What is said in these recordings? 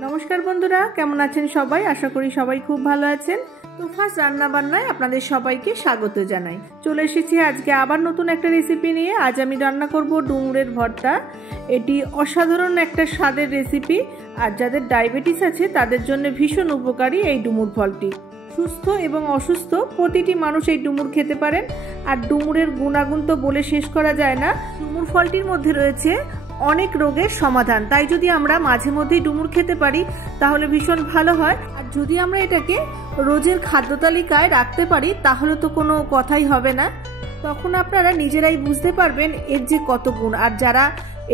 नमस्कार बंधुरा केमन आছেন সবাই आशा करी सबाई खूब भालो आছেন। তোফাস রান্না বান্নায় আপনাদের সবাইকে স্বাগত জানাই। চলে এসেছি আজকে আবার নতুন একটা রেসিপি নিয়ে। আজ আমি রান্না করব ডুমুরের ভর্তা। এটি অসাধারণ একটা স্বাদের রেসিপি আর যাদের ডায়াবেটিস আছে তাদের জন্য ভীষণ উপকারী এই ডুমুর ফলটি। সুস্থ এবং অসুস্থ প্রতিটি মানুষ এই ডুমুর খেতে পারেন আর ডুমুরের গুণাগুণ তো বলে শেষ করা যায় না। ডুমুর ফলটির মধ্যে রয়েছে অনেক রোগের সমাধান, তাই যদি আমরা মাঝে মধ্যেই ডুমুর খেতে পারি তাহলে ভীষণ ভালো হয়। আর যদি আমরা এটাকে রোজের খাদ্য তালিকায় রাখতে পারি তাহলে তো কোনো কথাই হবে না। তখন আপনারা নিজেরাই বুঝতে পারবেন এর যে কত গুণ। আর যারা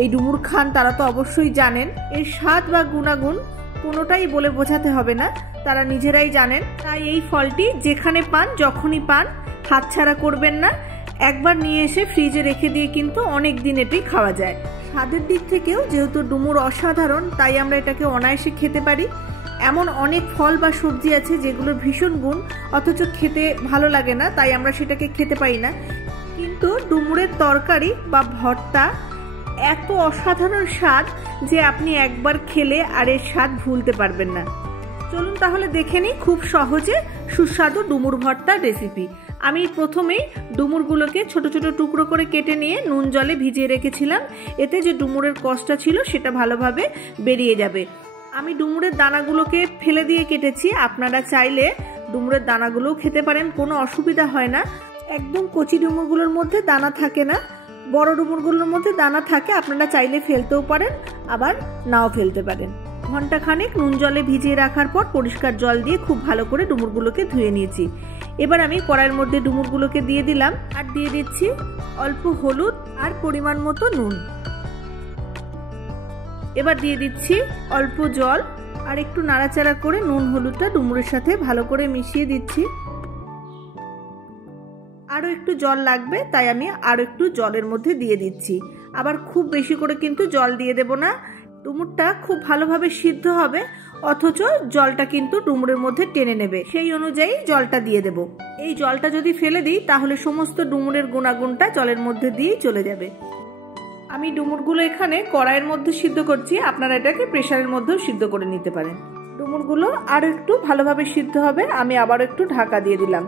এই ডুমুর খান তারা তো অবশ্যই জানেন এর স্বাদ বা গুণাগুণ কোনোটাই বলে বোঝাতে হবে না, তারা নিজেরাই জানেন। তাই এই ফলটি যেখানে পান যখনই পান হাতছাড়া করবেন না। একবার নিয়ে এসে ফ্রিজে রেখে দিয়ে কিন্তু অনেক দিন এটি খাওয়া যায়। স্বাদের দিক থেকেও যেহেতু ডুমুর অসাধারণ তাই আমরা এটাকে অনায়াসে খেতে পারি। এমন অনেক ফল বা সবজি আছে যেগুলোর ভীষণ গুণ অথচ খেতে ভালো লাগে না, তাই আমরা সেটাকে খেতে পারি না। কিন্তু ডুমুরের তরকারি বা ভর্তা এত অসাধারণ স্বাদ যে আপনি একবার খেলে আর এর স্বাদ ভুলতে পারবেন না। চলুন তাহলে দেখে নিই খুব সহজে সুস্বাদু ডুমুর ভর্তার রেসিপি। আমি প্রথমেই ডুমুরগুলোকে ছোট ছোট টুকরো করে কেটে নিয়ে নুন জলে ভিজিয়ে রেখেছিলাম, এতে যে ডুমুরের কষটা ছিল সেটা ভালোভাবে বেরিয়ে যাবে। আমি ডুমুরের দানাগুলোকে ফেলে দিয়ে কেটেছি, আপনারা চাইলে ডুমুরের দানাগুলোও খেতে পারেন, কোনো অসুবিধা হয় না। একদম কচি ডুমুরগুলোর মধ্যে দানা থাকে না, বড় ডুমুরগুলোর মধ্যে দানা থাকে, আপনারা চাইলে ফেলতেও পারেন আবার নাও ফেলতে পারেন। ঘন্টা খানেক নুন জলে ভিজিয়ে রাখার পর পরিষ্কার জল দিয়ে খুব ভালো করে ডুমুরগুলোকে ধুয়ে নিয়েছি। এবার আমি কড়াইয়ের মধ্যে ডুমুরগুলোকে দিয়ে দিলাম আর দিয়ে দিচ্ছি অল্প হলুদ আর পরিমাণ মতো নুন। এবার দিয়ে দিচ্ছি অল্প জল আর একটু নাড়াচাড়া করে নুন হলুদটা ডুমুরের সাথে ভালো করে মিশিয়ে দিচ্ছি। আরও একটু জল লাগবে তাই আমি আরও একটু জলের মধ্যে দিয়ে দিচ্ছি। আবার খুব বেশি করে কিন্তু জল দিয়ে দেব না, ডুমুরটা খুব ভালোভাবে সিদ্ধ হবে অথচ জলটা কিন্তু ডুমুরের মধ্যে টেনে নেবে, সেই অনুযায়ী জলটা দিয়ে দেব। এই জলটা যদি ফেলে দিই তাহলে সমস্ত ডুমুরের গুণাগুণটা জলের মধ্যে দিয়েই চলে যাবে। আমি ডুমুরগুলো এখানে কড়াইয়ের মধ্যে সিদ্ধ করছি, আপনারা এটাকে প্রেসারের মধ্যেও সিদ্ধ করে নিতে পারেন। ডুমুরগুলো আরও একটু ভালোভাবে সিদ্ধ হবে, আমি আবারও একটু ঢাকা দিয়ে দিলাম।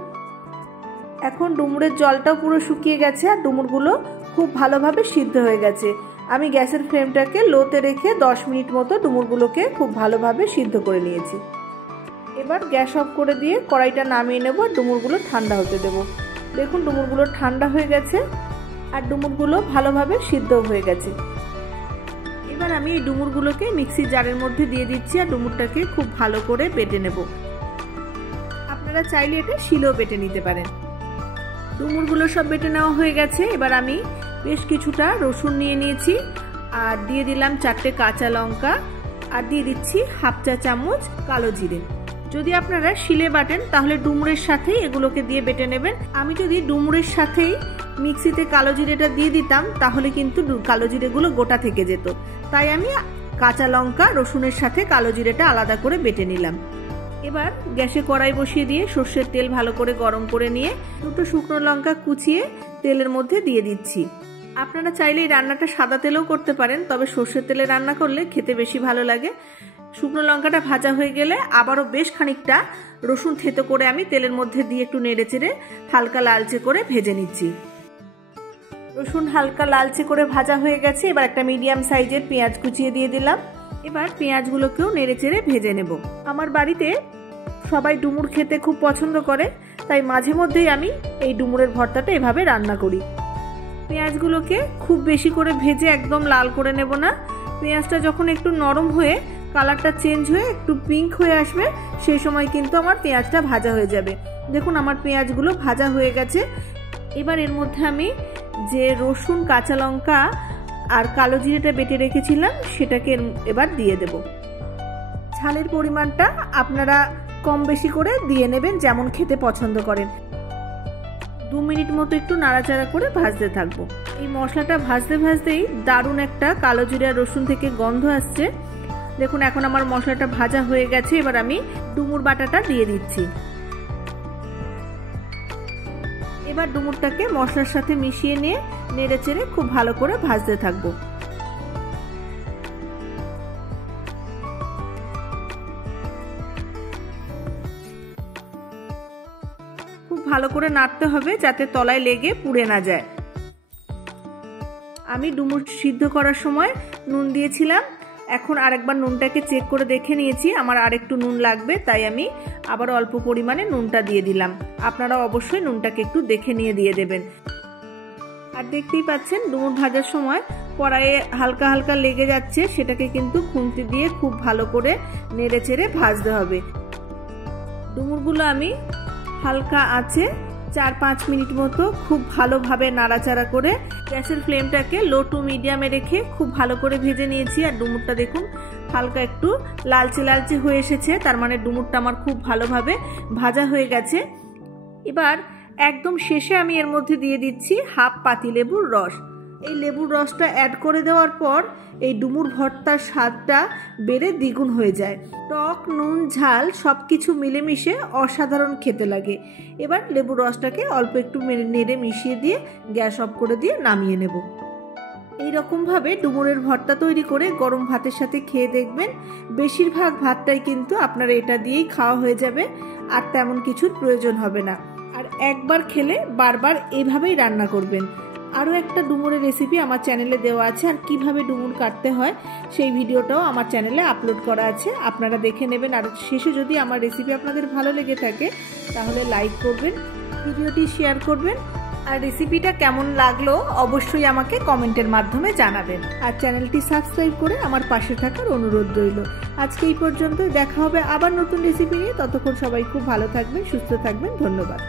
এখন ডুমুরের জলটাও পুরো শুকিয়ে গেছে আর ডুমুরগুলো খুব ভালোভাবে সিদ্ধ হয়ে গেছে। আমি গ্যাসের ফ্লেমটাকে লোতে রেখে 10 মিনিট মতো ডুমুরগুলোকে খুব ভালোভাবে সিদ্ধ করে নিয়েছি। এবার গ্যাস অফ করে দিয়ে কড়াইটা নামিয়ে নেব আর ডুমুরগুলো ঠান্ডা হতে দেব। দেখুন ডুমুরগুলো ঠান্ডা হয়ে গেছে আর ডুমুরগুলো ভালোভাবে সিদ্ধ হয়ে গেছে। এবার আমি এই ডুমুরগুলোকে মিক্সির জারের মধ্যে দিয়ে দিচ্ছি আর ডুমুরটাকে খুব ভালো করে বেটে নেব। আপনারা চাইলে এটা শিলেও বেটে নিতে পারেন। ডুমুরগুলো সব বেটে নেওয়া হয়ে গেছে। এবার আমি বেশ কিছুটা রসুন নিয়ে নিয়েছি আর দিয়ে দিলাম 4টে কাঁচা লঙ্কা আর দিয়ে দিচ্ছি হাফ চা চামচ কালো জিরে। যদি আপনারা শিলে বাটেন তাহলে ডুমুরের সাথেই এগুলোকে দিয়ে বেটে নেবেন। আমি যদি ডুমুরের সাথেই মিক্সিতে কালো জিরেটা দিয়ে দিতাম তাহলে কিন্তু কালো জিরেগুলো গোটা থেকে যেত, তাই আমি কাঁচা লঙ্কা রসুনের সাথে কালো জিরেটা আলাদা করে বেটে নিলাম। এবার গ্যাসে কড়াই বসিয়ে দিয়ে সর্ষের তেল ভালো করে গরম করে নিয়ে 2টো শুকনো লঙ্কা কুচিয়ে তেলের মধ্যে দিয়ে দিচ্ছি। আপনারা চাইলে এই রান্নাটা সাদা তেলেও করতে পারেন, তবে সর্ষের তেলে রান্না করলে খেতে বেশি ভালো লাগে। শুকনো লঙ্কাটা ভাজা হয়ে গেলে আবারও বেশ খানিকটা রসুন থেতো করে আমি তেলের মধ্যে দিয়ে একটু নেড়ে চেড়ে হালকা লালচে করে ভেজে নিচ্ছি। রসুন হালকা লালচে করে ভাজা হয়ে গেছে। এবার একটা মিডিয়াম সাইজের পেঁয়াজ কুচিয়ে দিয়ে দিলাম। এবার পেঁয়াজগুলোকেও নেড়ে চেড়ে ভেজে নেব। আমার বাড়িতে সবাই ডুমুর খেতে খুব পছন্দ করে, তাই মাঝে মধ্যেই আমি এই ডুমুরের ভর্তাটা এভাবে রান্না করি। পেঁয়াজগুলোকে খুব বেশি করে ভেজে একদম লাল করে নেব না। পেঁয়াজটা যখন একটু নরম হয়ে কালারটা চেঞ্জ হয়ে একটু পিঙ্ক হয়ে আসবে সেই সময় কিন্তু আমার পেঁয়াজটা ভাজা হয়ে যাবে। দেখুন আমার পেঁয়াজগুলো ভাজা হয়ে গেছে। এবার এর মধ্যে আমি যে রসুন কাঁচা লঙ্কা আর কালো জিরেটা বেটে রেখেছিলাম সেটাকে এবার দিয়ে দেব। ঝালের পরিমাণটা আপনারা কম বেশি করে দিয়ে নেবেন যেমন খেতে পছন্দ করেন। 2 মিনিট মতো একটু নাড়াচাড়া করে ভাজতে থাকবো। এই মশলাটা ভাজতে ভাজতেই দারুণ একটা কালো জিরে আর রসুন থেকে গন্ধ আসছে। দেখুন এখন আমার মশলাটা ভাজা হয়ে গেছে। এবার আমি ডুমুর বাটাটা দিয়ে দিচ্ছি। এবার ডুমুরটাকে মশলার সাথে মিশিয়ে নিয়ে নেড়ে চেড়ে খুব ভালো করে ভাজতে থাকবো। ভালো করে নাড়তে হবে যাতে তলায় লেগে পুড়ে না যায়। আমি ডুমুর সিদ্ধ করার সময় নুন দিয়েছিলাম, এখন আরেকবার নুনটাকে চেক করে দেখে নিয়েছি, আমার আরেকটু নুন লাগবে, তাই আমি আবার অল্প পরিমাণে নুনটা দিয়ে দিলাম। আপনারা অবশ্যই নুনটাকে একটু দেখে নিয়ে দিয়ে দেবেন। আর দেখতেই পাচ্ছেন ডুমুর ভাজার সময় কড়াইয়ে হালকা হালকা লেগে যাচ্ছে, সেটাকে কিন্তু খুন্তি দিয়ে খুব ভালো করে নেড়ে চেড়ে ভাজতে হবে। ডুমুরগুলো আমি হালকা আছে 4-5 মিনিট মতো খুব ভালোভাবে নাড়াচাড়া করে গ্যাসের ফ্লেমটাকে লো টু মিডিয়ামে রেখে খুব ভালো করে ভেজে নিয়েছি। আর ডুমুরটা দেখুন হালকা একটু লালচে লালচে হয়ে এসেছে, তার মানে ডুমুরটা আমার খুব ভালোভাবে ভাজা হয়ে গেছে। এবার একদম শেষে আমি এর মধ্যে দিয়ে দিচ্ছি হাফ পাতিলেবুর রস। এই লেবুর রসটা অ্যাড করে দেওয়ার পর এই ডুমুর ভর্তার স্বাদটা বেড়ে দ্বিগুণ হয়ে যায়। টক, নুন, ঝাল সব কিছু মিলেমিশে অসাধারণ খেতে লাগে। এবার লেবুর রসটাকে অল্প একটু নেড়ে মিশিয়ে দিয়ে গ্যাস অফ করে দিয়ে নামিয়ে নেব। এইরকমভাবে ডুমুরের ভর্তা তৈরি করে গরম ভাতের সাথে খেয়ে দেখবেন, বেশিরভাগ ভাতটাই কিন্তু আপনার এটা দিয়েই খাওয়া হয়ে যাবে, আর তেমন কিছুর প্রয়োজন হবে না। আর একবার খেলে বারবার এইভাবেই রান্না করবেন। আরও একটা ডুমুরের রেসিপি আমার চ্যানেলে দেওয়া আছে, আর কিভাবে ডুমুর কাটতে হয় সেই ভিডিওটাও আমার চ্যানেলে আপলোড করা আছে, আপনারা দেখে নেবেন। আর শেষে যদি আমার রেসিপি আপনাদের ভালো লেগে থাকে তাহলে লাইক করবেন, ভিডিওটি শেয়ার করবেন, আর রেসিপিটা কেমন লাগলো অবশ্যই আমাকে কমেন্টের মাধ্যমে জানাবেন। আর চ্যানেলটি সাবস্ক্রাইব করে আমার পাশে থাকার অনুরোধ রইল। আজকে এই পর্যন্ত, দেখা হবে আবার নতুন রেসিপি নিয়ে। ততক্ষণ সবাই খুব ভালো থাকবেন, সুস্থ থাকবেন। ধন্যবাদ।